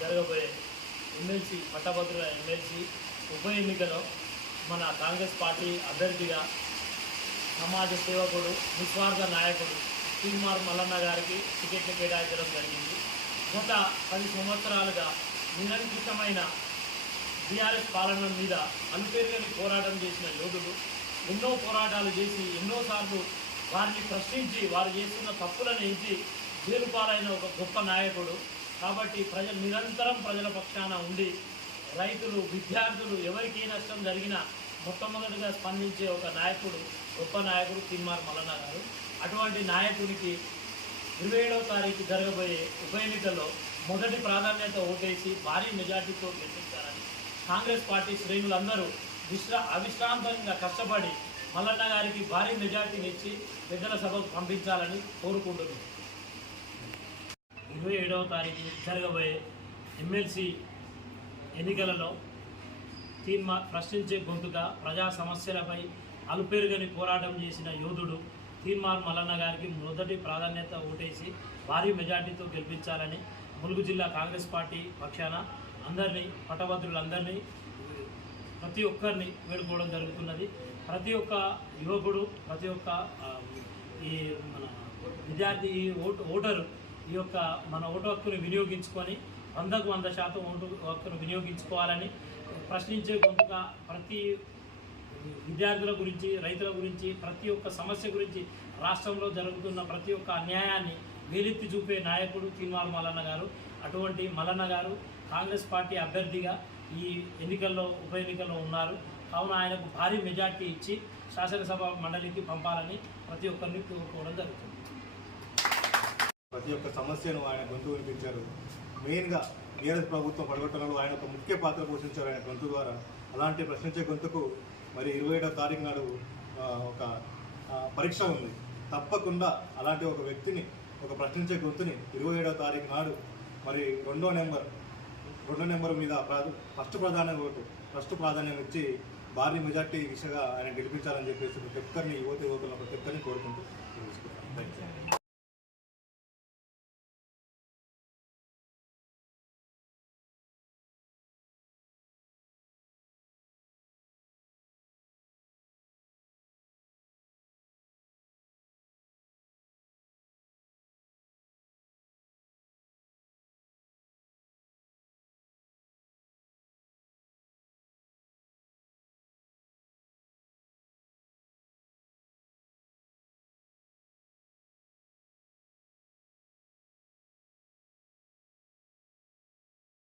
జరగబోయే ఎమ్మెల్సీ పట్టభద్రుల ఎమ్మెల్సీ ఉప ఎన్నికలో మన కాంగ్రెస్ పార్టీ అభ్యర్థిగా సమాజ సేవకుడు నిస్వార్థ నాయకుడు శ్రీమార్ మల్లన్న గారికి టికెట్లు కేటాయించడం జరిగింది. గత పది సంవత్సరాలుగా నిరంకితమైన బీఆర్ఎస్ పాలన మీద అనుపేరుగని పోరాటం చేసిన యోధుడు ఎన్నో పోరాటాలు చేసి ఎన్నోసార్లు వారిని ప్రశ్నించి వారు చేస్తున్న తప్పులను ఇచ్చి జైలు పాలైన ఒక గొప్ప నాయకుడు కాబట్టి ప్రజలు నిరంతరం ప్రజల పక్షాన ఉండి రైతులు విద్యార్థులు ఎవరికి నష్టం జరిగినా మొట్టమొదటిగా స్పందించే ఒక నాయకుడు గొప్ప నాయకుడు తిమ్మార్ మల్లన్న గారు. అటువంటి నాయకుడికి ఇరవై ఏడవ తారీఖు జరగబోయే ఉప ఎన్నికల్లో మొదటి ప్రాధాన్యత ఓటేసి భారీ మెజార్టీతో గెలిపించాలని కాంగ్రెస్ పార్టీ శ్రేణులందరూ విశ్రా అవిశ్రాంతంగా కష్టపడి మల్లన్న గారికి భారీ మెజార్టీని ఇచ్చి పెద్దల సభకు పంపించాలని కోరుకుంటున్నాను ఇరవై ఏడవ తారీఖు జరగబోయే ఎమ్మెల్సీ ఎన్నికలలో తీర్మా ప్రశ్నించే గొంతుగా ప్రజా సమస్యలపై అలుపేరుగని పోరాటం చేసిన యోధుడు తీర్మార్ మల్లన్న గారికి మొదటి ప్రాధాన్యత ఓటేసి భారీ మెజార్టీతో గెలిపించాలని ములుగు జిల్లా కాంగ్రెస్ పార్టీ పక్షాన అందరినీ పట్టభద్రులందరినీ ప్రతి ఒక్కరిని వేడుకోవడం జరుగుతున్నది. ప్రతి ఒక్క యువకుడు ప్రతి ఒక్క ఈ మన విద్యార్థి ఈ ఓటు ఓటరు ఈ యొక్క మన ఓటు హక్కును వినియోగించుకొని వందకు వంద శాతం ఓటు హక్కును వినియోగించుకోవాలని ప్రశ్నించే గొంతుగా ప్రతి విద్యార్థుల గురించి రైతుల గురించి ప్రతి ఒక్క సమస్య గురించి రాష్ట్రంలో జరుగుతున్న ప్రతి ఒక్క అన్యాయాన్ని వేలెత్తి చూపే నాయకుడు తీన్మార్ మల్లన్న గారు. అటువంటి మల్లన్న గారు కాంగ్రెస్ పార్టీ అభ్యర్థిగా ఈ ఎన్నికల్లో ఉప ఎన్నికల్లో ఉన్నారు. కావున ఆయనకు భారీ మెజార్టీ ఇచ్చి శాసనసభ మండలికి పంపాలని ప్రతి ఒక్కరిని కోరుకోవడం జరుగుతుంది. ప్రతి ఒక్క సమస్యను ఆయన గొంతు వినిపించారు. మెయిన్గా బీఆర్ఎస్ ప్రభుత్వం పడగొట్టడంలో ఆయన ఒక ముఖ్య పాత్ర పోషించారు ఆయన గొంతు ద్వారా. అలాంటి ప్రశ్నించే గొంతుకు మరి ఇరవై ఏడవ తారీఖు నాడు ఒక పరీక్ష ఉంది. తప్పకుండా అలాంటి ఒక వ్యక్తిని ఒక ప్రశ్నించే గొంతుని ఇరవై ఏడవ తారీఖు నాడు మరి రెండో నెంబర్ రెండో నెంబర్ మీద ఫస్ట్ ప్రాధాన్యం ఓటు ఫస్ట్ ప్రాధాన్యం ఇచ్చి భారీ మెజార్టీ దిశగా ఆయన గెలిపించాలని చెప్పేసి ప్రతి ఒక్కరిని యువత యువకులను ప్రతి ఒక్కరిని కోరుకుంటూ